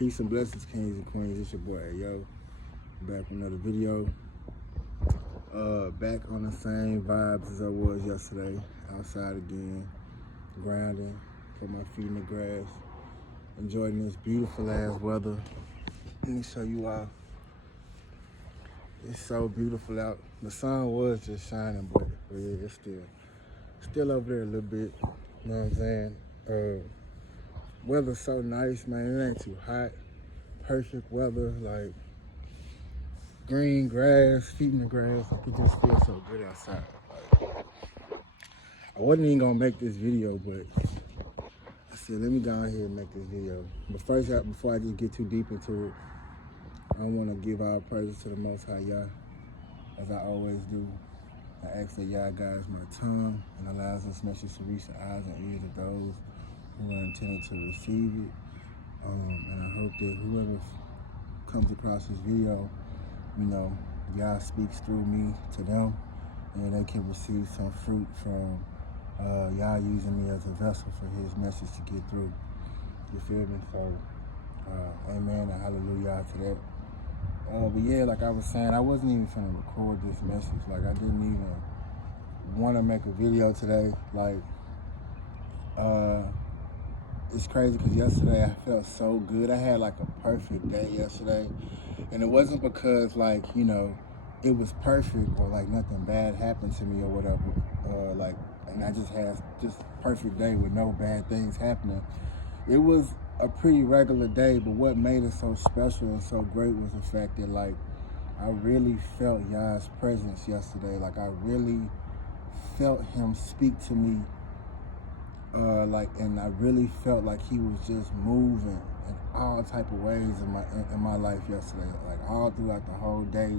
Peace and blessings, kings and queens. It's your boy Ayo, back with another video. Back on the same vibes as I was yesterday. Outside again, grinding, put my feet in the grass, enjoying this beautiful ass weather. Let me show you all. It's so beautiful out. The sun was just shining, but yeah, it's still over there a little bit. You know what I'm saying? Weather's so nice, man. It ain't too hot. Perfect weather, like green grass, feet in the grass. Like, it just feels so good outside. Like, I wasn't even gonna make this video, but I said, let me go ahead and make this video. But first, before I just get too deep into it, I want to give all praises to the Most High Yah, as I always do. I ask that Yah guides my tongue and allows this message to reach the eyes and ears of those who are intended to receive it. And I hope that whoever comes across this video, you know, Yah speaks through me to them, and they can receive some fruit from Yah using me as a vessel for his message to get through. You feel me? So, amen and hallelujah to that. But yeah, like I was saying, I wasn't even finna record this message. Like, I didn't even want to make a video today. Like, it's crazy because yesterday I felt so good. I had like a perfect day yesterday. And it wasn't because, like, you know, it was perfect or like nothing bad happened to me or whatever. Like, and I just had just perfect day with no bad things happening. It was a pretty regular day, but what made it so special and so great was the fact that, like, I really felt Yah's presence yesterday. Like, I really felt him speak to me. And I really felt like he was just moving in all type of ways in my life yesterday. Like, all throughout the whole day,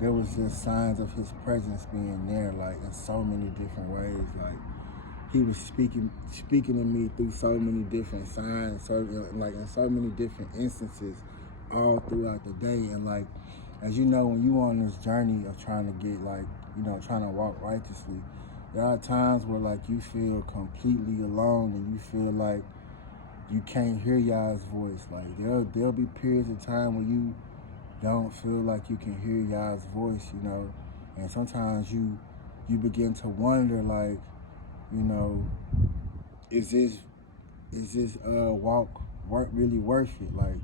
there was just signs of his presence being there, like, in so many different ways. Like, he was speaking to me through so many different signs, so like in so many different instances, all throughout the day. And like, as you know, when you on this journey of trying to get, like, you know, trying to walk righteously, there are times where, like, you feel completely alone and you feel like you can't hear Yah's voice. Like, there'll be periods of time where you don't feel like you can hear Yah's voice, you know. And sometimes you begin to wonder, like, you know, is this walk really worth it? Like,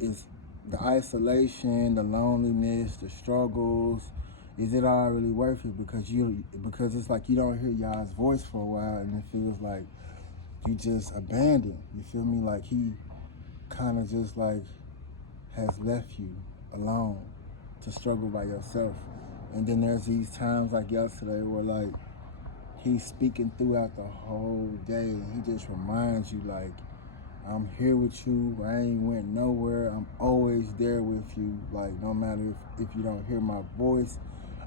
is the isolation, the loneliness, the struggles, is it all really worth it? Because it's like you don't hear Yah's voice for a while, and it feels like you just abandoned. You feel me? Like he kind of just like has left you alone to struggle by yourself. And then there's these times like yesterday where, like, he's speaking throughout the whole day, and he just reminds you, like, I'm here with you. I ain't went nowhere. I'm always there with you. Like, no matter if you don't hear my voice,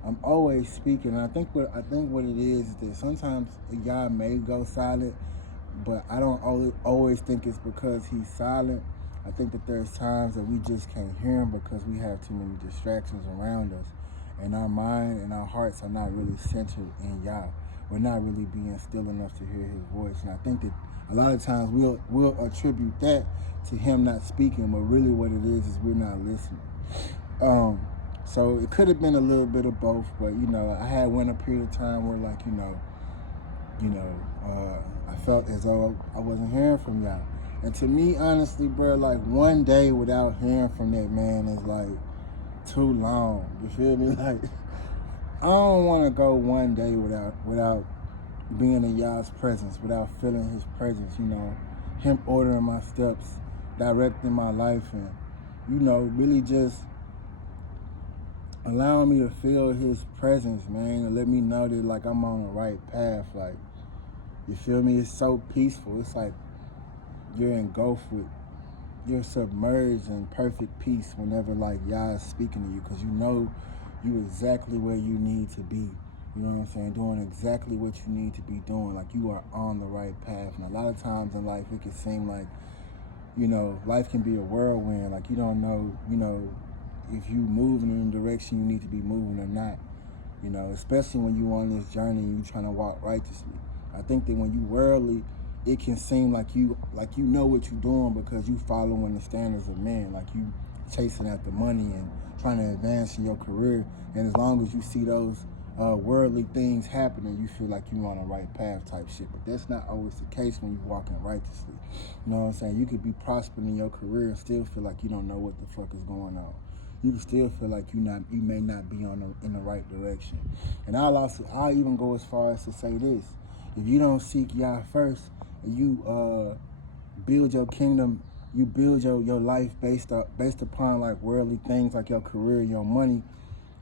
I'm always speaking. And I think what it is that sometimes God may go silent, but I don't always think it's because he's silent. I think that there's times that we just can't hear him because we have too many distractions around us, and our mind and our hearts are not really centered in Yah. We're not really being still enough to hear his voice. And I think that a lot of times we'll attribute that to him not speaking, but really what it is we're not listening. So it could have been a little bit of both, but, you know, I had went a period of time where, like, I felt as though I wasn't hearing from Yah. And to me, honestly, bro, like, one day without hearing from that man is like too long. You feel me? Like, I don't want to go one day without being in Yah's presence, without feeling his presence, you know, him ordering my steps, directing my life, and, you know, really just allowing me to feel his presence, man, and let me know that, like, I'm on the right path. Like, you feel me? It's so peaceful. It's like you're engulfed with, you're submerged in perfect peace whenever, like, Yah is speaking to you, because you know you exactly where you need to be. You know what I'm saying? Doing exactly what you need to be doing. Like, you are on the right path. And a lot of times in life, it can seem like, you know, life can be a whirlwind. Like, you don't know, you know, if you moving in the direction you need to be moving or not. You know, especially when you on this journey and you trying to walk righteously. I think that when you worldly, it can seem like you know what you're doing because you following the standards of men, like you chasing after money and trying to advance in your career. And as long as you see those worldly things happening, you feel like you're on the right path type shit. But that's not always the case when you're walking righteously. You know what I'm saying? You could be prospering in your career and still feel like you don't know what the fuck is going on. You can still feel like you may not be in the right direction. And I'll even go as far as to say this: if you don't seek Yah first, and you build your kingdom, you build your life based upon like worldly things like your career, your money.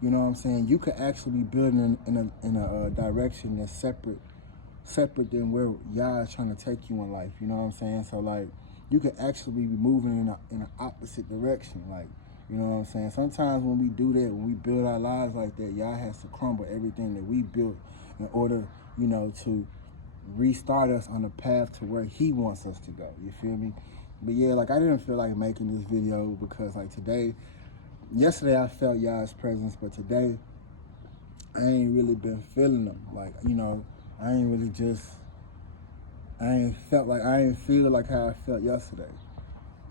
You know what I'm saying? You could actually be building in a direction that's separate than where Yah is trying to take you in life. You know what I'm saying? So like, you could actually be moving in an opposite direction. Like, you know what I'm saying? Sometimes when we do that, when we build our lives like that, Yah has to crumble everything that we built in order, you know, to restart us on the path to where He wants us to go. You feel me? But yeah, like I didn't feel like making this video because like yesterday I felt Yah's presence, but today I ain't really been feeling them. Like, you know, I ain't feel like how I felt yesterday.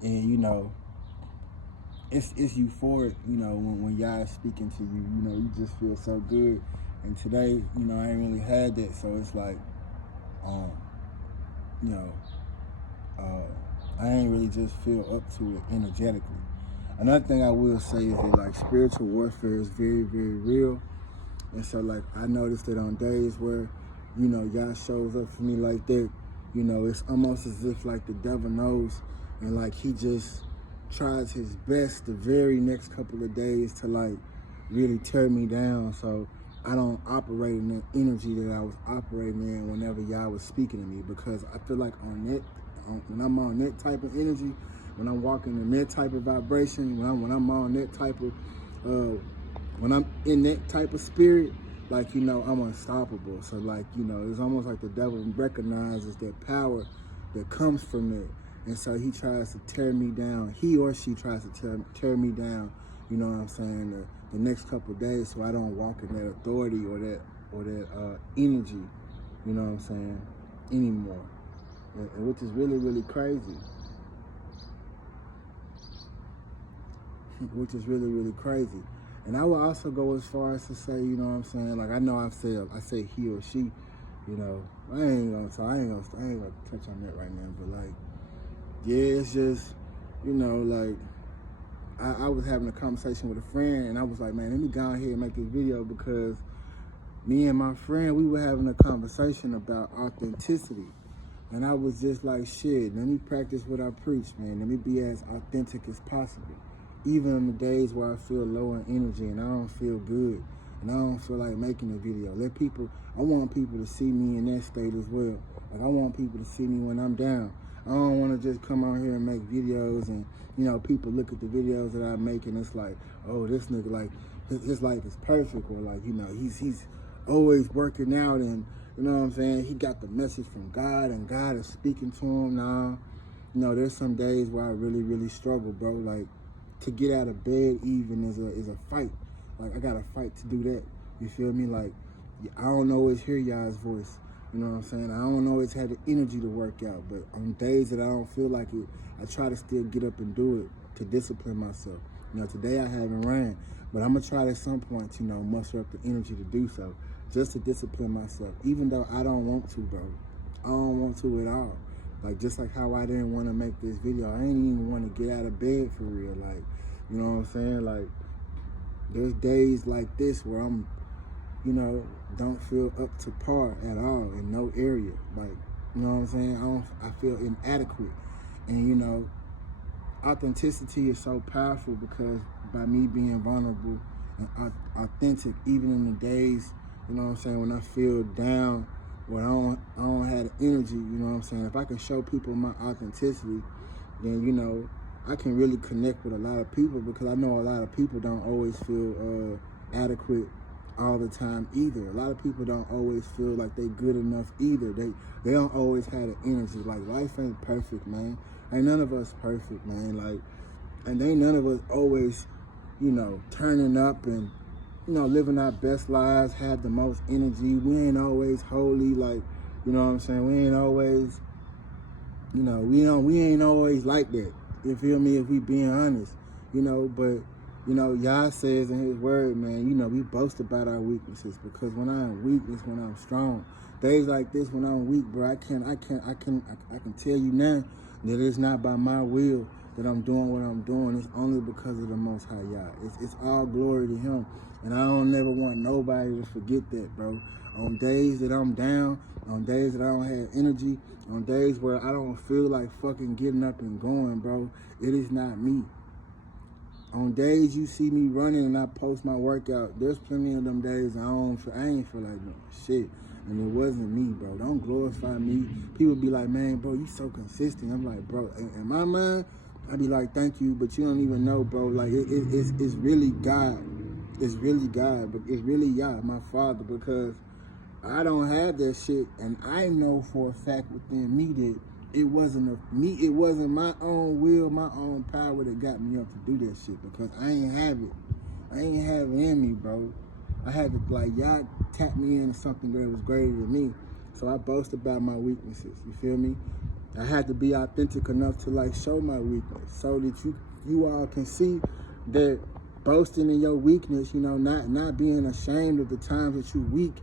And you know, it's euphoric, you know, when Yah is speaking to you, you know, you just feel so good. And today, you know, I ain't really had that, so it's like, you know, I ain't really just feel up to it energetically. Another thing I will say is that like spiritual warfare is very, very real. And so like I noticed that on days where, you know, Yah shows up for me like that, you know, it's almost as if like the devil knows, and like he just tries his best the very next couple of days to like really tear me down, so I don't operate in the energy that I was operating in whenever Yah was speaking to me. Because I feel like when I'm on that type of energy, when I'm walking in that type of vibration, when I'm on that type of, when I'm in that type of spirit, like, you know, I'm unstoppable. So like, you know, it's almost like the devil recognizes that power that comes from it. And so he tries to tear me down. He or she tries to tear me down, you know what I'm saying, the next couple of days, so I don't walk in that authority or that energy, you know what I'm saying, anymore. And which is really, really crazy. Which is really, really crazy. And I will also go as far as to say, you know what I'm saying, like I know I say he or she, you know, I ain't gonna touch on that right now, but like, yeah, it's just, you know, like, I was having a conversation with a friend, and I was like, man, let me go ahead and make this video because me and my friend, we were having a conversation about authenticity. And I was just like, shit, let me practice what I preach, man. Let me be as authentic as possible. Even on the days where I feel low in energy and I don't feel good and I don't feel like making a video. I want people to see me in that state as well. Like, I want people to see me when I'm down. I don't want to just come out here and make videos and, you know, people look at the videos that I make and it's like, oh, this nigga, like, his life is perfect, or like, you know, he's always working out and, you know what I'm saying, he got the message from God and God is speaking to him now. You know, there's some days where I really, really struggle, bro. Like, to get out of bed even is a fight. Like, I got to fight to do that. You feel me? Like, I don't always hear y'all's voice. You know what I'm saying? I don't always have the energy to work out, but on days that I don't feel like it, I try to still get up and do it to discipline myself. You know, today I haven't ran, but I'm gonna try at some point, you know, muster up the energy to do so, just to discipline myself, even though I don't want to, bro. I don't want to at all. Like, just like how I didn't want to make this video, I didn't even want to get out of bed for real. Like, you know what I'm saying? Like, there's days like this where I'm, you know, don't feel up to par at all in no area. Like, you know what I'm saying? I feel inadequate. And, you know, authenticity is so powerful because by me being vulnerable and authentic, even in the days, you know what I'm saying, when I feel down, when I don't have the energy, you know what I'm saying, if I can show people my authenticity, then, you know, I can really connect with a lot of people, because I know a lot of people don't always feel adequate all the time either. A lot of people don't always feel like they good enough either. They don't always have the energy. Like, life ain't perfect, man. Ain't none of us perfect, man. Like, and ain't none of us always, you know, turning up and, you know, living our best lives, have the most energy. We ain't always holy, like, you know what I'm saying? We ain't always, You know, we ain't always like that. You feel me? If we being honest, you know, but you know, Yah says in His Word, man, you know, we boast about our weaknesses because when I'm weak is when I'm strong. Days like this, when I'm weak, bro, I can tell you now that it's not by my will that I'm doing what I'm doing. It's only because of the Most High Yah. It's all glory to Him, and I don't never want nobody to forget that, bro. On days that I'm down, on days that I don't have energy, on days where I don't feel like fucking getting up and going, bro, it is not me. On days you see me running and I post my workout, there's plenty of them days I ain't feel like doing shit. And it wasn't me, bro. Don't glorify me. People be like, man, bro, you so consistent. I'm like, bro, in my mind, I be like, thank you, but you don't even know, bro. Like, it's really God. It's really God, but it's really Yah, my Father, because I don't have that shit, and I know for a fact within me that it wasn't my own will, my own power that got me up to do that shit, because I ain't have it. I ain't have it in me, bro. I had to, like, y'all tap me into something that was greater than me. So I boast about my weaknesses, you feel me? I had to be authentic enough to, like, show my weakness so that you all can see that boasting in your weakness, you know, not being ashamed of the times that you weak.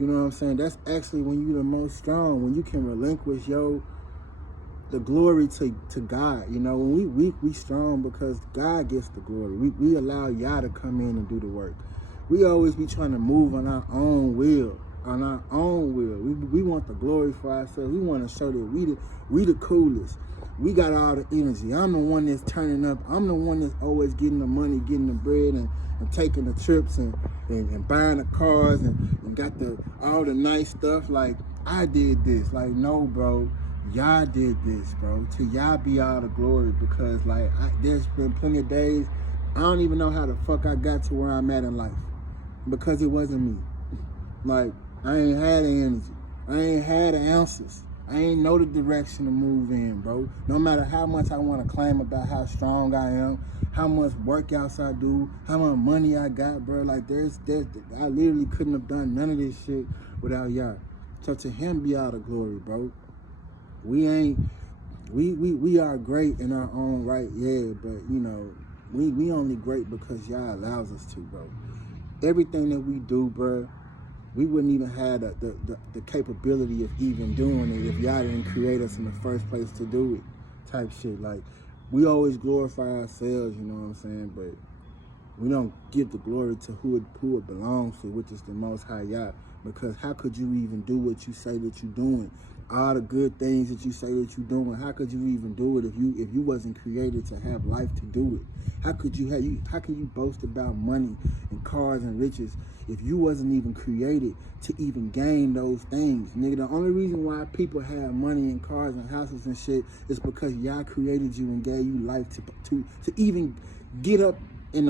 You know what I'm saying? That's actually when you're the most strong, when you can relinquish the glory to God. You know, when we weak, we strong because God gets the glory. We allow Yah to come in and do the work. We always be trying to move on our own will. We want the glory for ourselves. We want to show that we the coolest. We got all the energy. I'm the one that's turning up. I'm the one that's always getting the money, getting the bread, and taking the trips and buying the cars and got all the nice stuff. Like, I did this. Like, no, bro. Y'all did this, bro. To y'all be all the glory, because like there's been plenty of days I don't even know how the fuck I got to where I'm at in life, because it wasn't me. Like, I ain't had the energy. I ain't had the answers. I ain't know the direction to move in, bro. No matter how much I want to claim about how strong I am, how much workouts I do, how much money I got, bro. Like, I literally couldn't have done none of this shit without y'all. So to Him be all the glory, bro. We are great in our own right, yeah, but you know, we only great because Yah allows us to, bro. Everything that we do, bro, we wouldn't even have the capability of even doing it if Yah didn't create us in the first place to do it, type shit. Like, we always glorify ourselves, you know what I'm saying, but we don't give the glory to who it belongs to, which is the Most High Yah. Because how could you even do what you say that you're doing? All the good things that you say that you're doing, how could you even do it if you wasn't created to have life to do it? How can you boast about money and cars and riches if you wasn't even created to even gain those things? Nigga, the only reason why people have money and cars and houses and shit is because Yah created you and gave you life to even get up and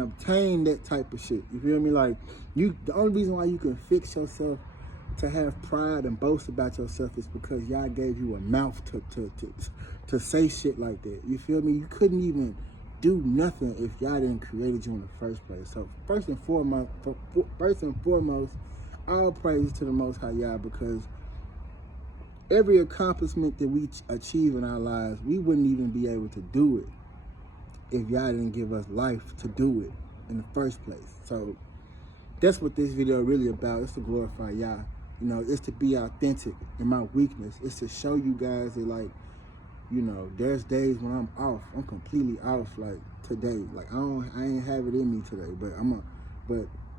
obtain that type of shit. You feel me? Like, the only reason why you can fix yourself to have pride and boast about yourself is because Yah gave you a mouth to say shit like that. You feel me? You couldn't even do nothing if Yah didn't created you in the first place. So first and foremost, all praise to the Most High Yah, because every accomplishment that we achieve in our lives, we wouldn't even be able to do it if Yah didn't give us life to do it in the first place. So that's what this video really about. It's to glorify Yah. You know, it's to be authentic in my weakness. It's to show you guys that, like, you know, there's days when I'm off. I'm completely off, like today. Like, I ain't have it in me today, but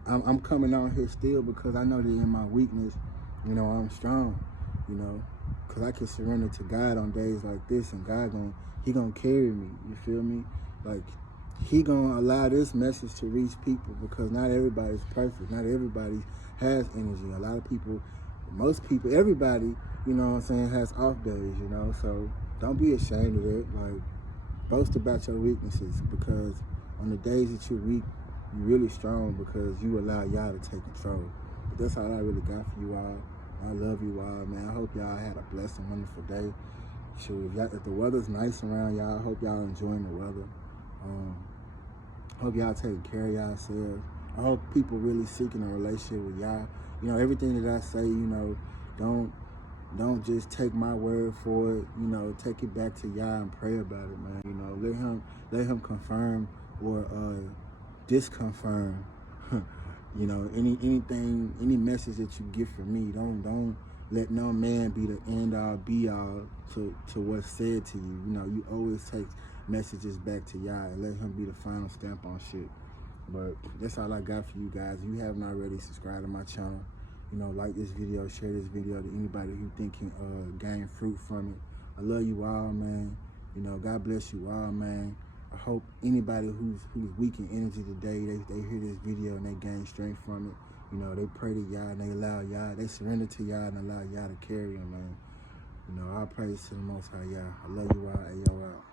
I'm coming out here still because I know that in my weakness, you know, I'm strong, you know, because I can surrender to God on days like this, and He gonna carry me, you feel me? Like, He gonna allow this message to reach people, because not everybody's perfect. Not everybody has energy. A lot of people, most people, everybody, you know what I'm saying, has off days, you know? So don't be ashamed of it. Like, boast about your weaknesses, because on the days that you're weak, you're really strong because you allow Yah to take control. But that's all I really got for you all. I love you all, man. I hope y'all had a blessed and wonderful day. Sure, if the weather's nice around y'all, I hope y'all enjoying the weather. Hope y'all taking care of yourselves. I hope people really seeking a relationship with Yah. You know, everything that I say, you know, don't don't just take my word for it. You know, take it back to Yah and pray about it, man. You know, let him confirm or disconfirm. You know, anything, any message that you get from me, don't let no man be the end all be all to what's said to you. You know, you always take messages back to Yah and let him be the final stamp on shit. But that's all I got for you guys. If you haven't already, subscribe to my channel. You know, like this video, share this video to anybody who think can gain fruit from it. I love you all, man. You know, God bless you all, man. I hope anybody who's weak in energy today, they hear this video and they gain strength from it. You know, they pray to Yah and they allow Yah, they surrender to Yah and allow Yah to carry them, man. You know, all praise to the Most High Yah. I love you all. Hey, yo, out.